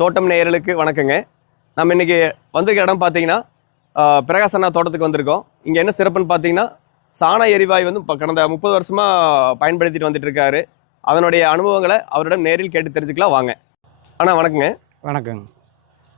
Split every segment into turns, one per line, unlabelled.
தோட்டம் நேயர்களுக்கு வணக்கங்க. நம்ம இன்னைக்கு வந்திருக்க இடம் பார்த்தீங்கன்னா பிரகாஷ் அண்ணா தோட்டத்துக்கு வந்திருக்கோம். இங்கே என்ன சிறப்புன்னு பார்த்தீங்கன்னா சாண எரிவாயு வந்து இப்போ கடந்த முப்பது வருஷமாக பயன்படுத்திட்டு வந்துட்டு இருக்காரு. அதனுடைய அனுபவங்களை அவரிடம் நேரில் கேட்டு தெரிஞ்சுக்கலாம் வாங்க. அண்ணா வணக்கங்க.
வணக்கங்க.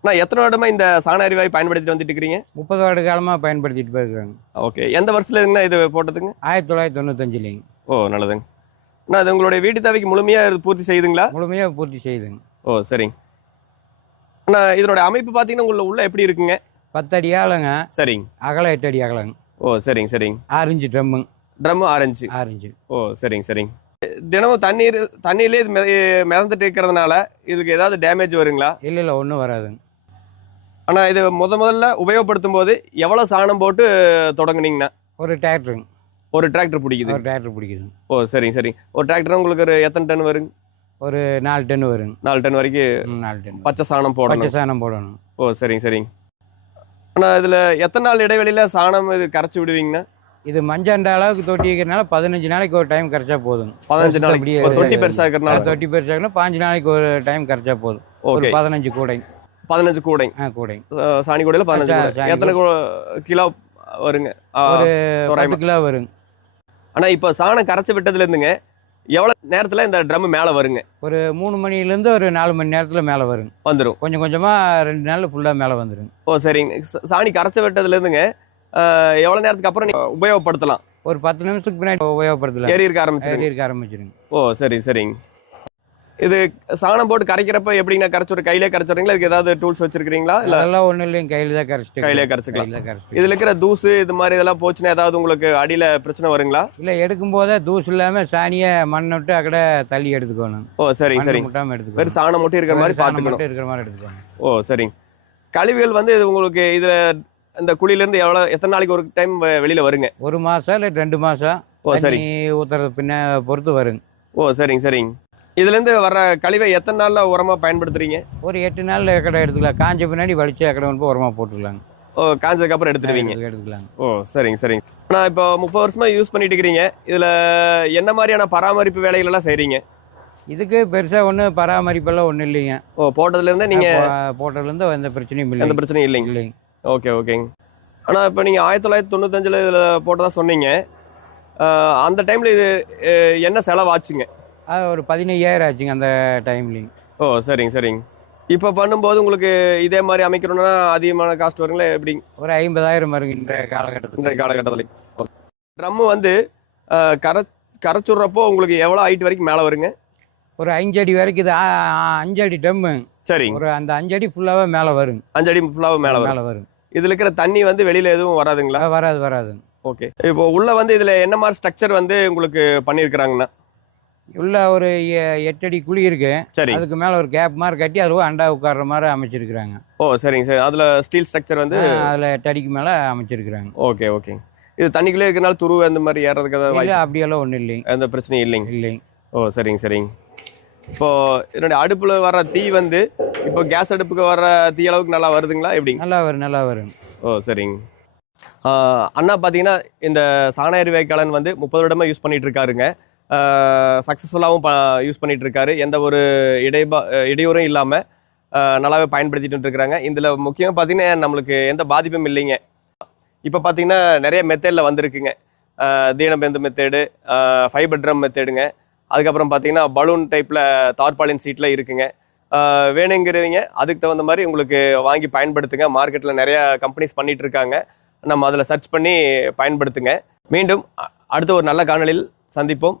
அண்ணா எத்தனை வருடமா இந்த சாண எரிவாயு பயன்படுத்திட்டு வந்துட்டு இருக்கிறீங்க?
முப்பது வருட காலமாக பயன்படுத்திட்டு போயிருக்காங்க.
ஓகே. எந்த வருஷத்துல இருந்துண்ணா இது போட்டதுங்க?
ஆயிரத்தி தொள்ளாயிரத்தி தொண்ணூத்தஞ்சுலேங்க
ஓ நல்லதுங்க. அண்ணா அது உங்களுடைய வீட்டு தேவைக்கு முழுமையாக பூர்த்தி செய்யுதுங்களா
முழுமையாக பூர்த்தி செய்யுதுங்க
ஓ சரிங்க. அண்ணா இதனோட அமைப்பு பார்த்தீங்கன்னா உள்ள உள்ள எப்படி இருக்குங்க?
பத்து அடி ஆளுங்க.
சரிங்க.
அகலம் எட்டு அடி அகலங்க
ஓ சரிங்க சரிங்க.
இன்ச்சு ட்ரம்முங்க
ட்ரம் ஆரஞ்சு.
இன்ச்சு
ஓ சரிங்க சரிங்க. தினமும் தண்ணீர் தண்ணியிலே இது மித- மிதந்துட்டு இருக்கிறதுனால இதுக்கு ஏதாவது டேமேஜ் வருங்களா?
இல்லை இல்லை ஒன்றும் வராதுங்க.
ஆனால் இது முத முதல்ல உபயோகப்படுத்தும் போது எவ்வளோ சாணம் போட்டு தொடங்குனீங்கண்ணா?
ஒரு டிராக்டருங்க
ஒரு டிராக்டர் பிடிக்குது.
ஒரு டிராக்டர் பிடிக்குதுங்க.
ஓ சரிங்க சரிங்க. ஒரு டிராக்டர் உங்களுக்கு ஒரு எத்தனை டன் வருங்க?
ஒரு நாலு டன் வருங்க
நாலு டன் வரைக்கும்
நாலு டன்
பச்சை சாணம்
பச்சை
போடணும்
சாணம் போடணும்.
ஓ சரிங்க சரிங்க. ஆனால் இதில் எத்தனை நாள் இடைவெளியில் சாணம் இது கரைச்சி விடுவீங்கண்ணா?
இது மஞ்சாண்ட அளவுக்கு தொட்டி வைக்கிறனால பதினஞ்சு நாளைக்கு ஒரு டைம் கரைச்சா போதுங்க
பதினஞ்சு நாளைக்கு. தொட்டி பெருசாக இருக்கிறனால
தொட்டி பெருசாகனா பாஞ்சு நாளைக்கு ஒரு டைம் கரைச்சா போதும். ஒரு பதினஞ்சு கூடைங்க
பதினஞ்சு கூடைங்க
ஆ
அஹ் சாணி கூடையில் பதினஞ்சு கூடை. எத்தனை கிலோ வருங்க?
ஒரு. பத்து கிலோ வருங்க
ஆனா இப்போ சாணம் கரைச்சி விட்டதுல எவ்வளவு நேரத்துல இந்த ட்ரம் மேல வருங்க?
ஒரு மூணு மணிலேருந்து ஒரு நாலு மணி நேரத்தில் மேலே வருங்க
வந்துரும்.
கொஞ்சம் கொஞ்சமாக ரெண்டு நாள் ஃபுல்லாக மேலே வந்துருங்க
ஓ சரிங்க. சாணி கரைச்சி விட்டதுல இருந்துங்க ஆஹ், எவ்வளவு நேரத்துக்கு அப்புறம் நீங்க உபயோகப்படுத்தலாம்?
ஒரு பத்து நிமிஷத்துக்கு பின்னாடி உபயோகப்படுத்தலாம்.
ஏறி இருக்க ஆரம்பிச்சிருங்க.
ஏறி இருக்க ஆரம்பிச்சிருங்க.
ஓ சரி சரிங்க. இது சாணம் போட்டு கரைக்கிறப்ப எப்படிங்க கரைச்சு கையிலே கரைச்சுறீங்களா இதுக்கு ஏதாவது டூல்ஸ் வச்சிருக்கீங்களா இல்ல
அதெல்லாம் ஒன்றும் இல்லைங்க. கையில் தான் கரைச்சிட்டு
கையிலே கரைச்சிக்கலாம். இதுல இருக்கிற தூசு இது மாதிரி இதெல்லாம் போச்சுன்னா ஏதாவது உங்களுக்கு அடியில பிரச்சனை வருங்களா?
இல்லை எடுக்கும் போதே தூசு இல்லாமல் சாணியை மண்ணை விட்டு அக்கட தள்ளி எடுத்துக்கணும்.
ஓ சரிங்க
முட்டாமல்
வெறும்
எடுத்துக்கணும்.
சாணம் மட்டும் இருக்கிற மாதிரி பாத்துக்கணும்
மட்டும் இருக்கிற மாதிரி எடுத்துக்கணும்
ஓ சரிங்க கழிவுகள் வந்து இது உங்களுக்கு இதுல இந்த குழியில இருந்து எவ்வளவு எத்தனை நாளைக்கு ஒரு டைம் வெளியில வருங்க?
ஒரு மாதம் இல்லை ரெண்டு மாதம்
ஓ சரி.
ஊற்றுறது பின்ன பொறுத்து வருங்க
ஓ சரிங்க சரிங்க. இதுல இருந்து வர்ற கழிவை எத்தனை நாள்ல உரமா பயன்படுத்துறீங்க?
ஒரு எட்டு நாளில் எக்கடை எடுத்துக்கலாம். காஞ்ச பின்னாடி வலிச்சு எக்கடை வந்து உரமாக போட்டுக்கலாங்க.
ஓ காஞ்சதுக்கு அப்புறம் எடுத்துருவீங்க?
எடுத்துக்கலாங்க.
ஓ சரிங்க சரிங்க. நான் இப்போ முப்பது வருஷமா யூஸ் பண்ணிட்டு இருக்கிறீங்க. இதுல என்ன மாதிரியான பராமரிப்பு வேலைகள் எல்லாம் செய்றீங்க?
இதுக்கு பெருசாக ஒன்றும் பராமரிப்பெல்லாம் ஒன்றும் இல்லைங்க.
ஓ போட்டதுல இருந்தே நீங்க
போ- போட்டதுலேருந்து எந்த பிரச்சனையும்
எந்த
இல்லை
பிரச்சனையும் இல்லைங்க.
இல்லைங்க.
ஓகே ஓகேங்க. ஆனா இப்போ நீங்க ஆயிரத்தி தொள்ளாயிரத்தி தொண்ணூத்தஞ்சுல இதுல போட்டதா சொன்னீங்க. அந்த டைம்ல இது என்ன செலவாச்சுங்க
அது ஒரு பதினையாயிரம் ஆச்சுங்க அந்த டைம்லிங்
ஓ சரிங்க சரிங்க. இப்போ பண்ணும்போது உங்களுக்கு இதே மாதிரி அமைக்கணும்னா அதிகமான காஸ்ட் வருங்களா எப்படி?
ஒரு ஐம்பதாயிரம் வருங்க இன்றைய காலகட்டத்தில்.
இந்த காலகட்டத்தில். ட்ரம்மு வந்து கரை கரைச்சுடுறப்போ உங்களுக்கு எவ்வளோ ஹைட் வரைக்கும் மேலே வருங்க?
ஒரு அஞ்சு அடி வரைக்கும் இது அஞ்சு அடி டம்மு
சரிங்க.
ஒரு அந்த அஞ்சு அடி ஃபுல்லாகவே மேலே வருங்க
அஞ்சு அடி ஃபுல்லாக மேலே வரும்.
மேலே வரும்.
இதில் இருக்கிற தண்ணி வந்து வெளியில் எதுவும் வராதுங்களா?
வராது வராதுங்க
ஓகே. இப்போ உள்ள வந்து இதில் என்ன மாதிரி ஸ்ட்ரக்சர் வந்து உங்களுக்கு பண்ணியிருக்கிறாங்கண்ணா
உள்ள ஒரு எட்டு அடி குழி இருக்கு.
சரி.
அதுக்கு மேலே ஒரு கேப் மாதிரி கட்டி அதுவும் அண்டா உட்கார்ற மாதிரி அமைச்சிருக்கிறாங்க.
ஓ சரிங்க சரி. அதில் ஸ்டீல் ஸ்ட்ரக்சர் வந்து
அதில் எட்டு அடிக்கு மேலே அமைச்சிருக்கிறாங்க.
Okay okay. இது தண்ணிக்குள்ளே இருக்கிறனால துருவு அந்த மாதிரி ஏறதுக்கு ஏதாவது
இல்லை அப்படியெல்லாம் ஒன்றும் இல்லைங்க.
எந்த பிரச்சனையும் இல்லைங்க.
இல்லைங்க.
ஓ சரிங்க சரிங்க. இப்போ என்னுடைய அடுப்பில் வர்ற தீ வந்து இப்போ கேஸ் அடுப்புக்கு வர்ற தீ அளவுக்கு நல்லா வருதுங்களா? எப்படிங்க?
நல்லா வரும் நல்லா வரும்.
ஓ சரிங்க. அண்ணா பார்த்தீங்கன்னா இந்த சாண எரிவாய்க்காலன் வந்து முப்பது வருடமாக யூஸ் பண்ணிட்டு இருக்காருங்க. சக்ஸஸ்ஃபுல்லாகவும் ப யூஸ் பண்ணிகிட்டு இருக்காரு எந்த ஒரு இடைபா இடையூறும் இல்லாமல் நல்லாவே பயன்படுத்திட்டு இருக்கிறாங்க இதில் முக்கியமாக பார்த்தீங்கன்னா நம்மளுக்கு எந்த பாதிப்பும் இல்லைங்க. இப்போ பார்த்தீங்கன்னா நிறைய மெத்தேடில் வந்திருக்குங்க. தீனபெந்து மெத்தேடு ஃபைபர் ட்ரம் மெத்தேடுங்க அதுக்கப்புறம் பார்த்தீங்கன்னா பலூன் டைப்பில் தார்பாலின் சீட்டில் இருக்குங்க. வேணுங்கிறவங்க அதுக்கு தகுந்த மாதிரி உங்களுக்கு வாங்கி பயன்படுத்துங்க. மார்க்கெட்டில் நிறையா கம்பெனிஸ் பண்ணிகிட்டு இருக்காங்க நம்ம அதில் சர்ச் பண்ணி பயன்படுத்துங்க. மீண்டும் அ- அடுத்த ஒரு நல்ல காணொலியில் சந்திப்போம்.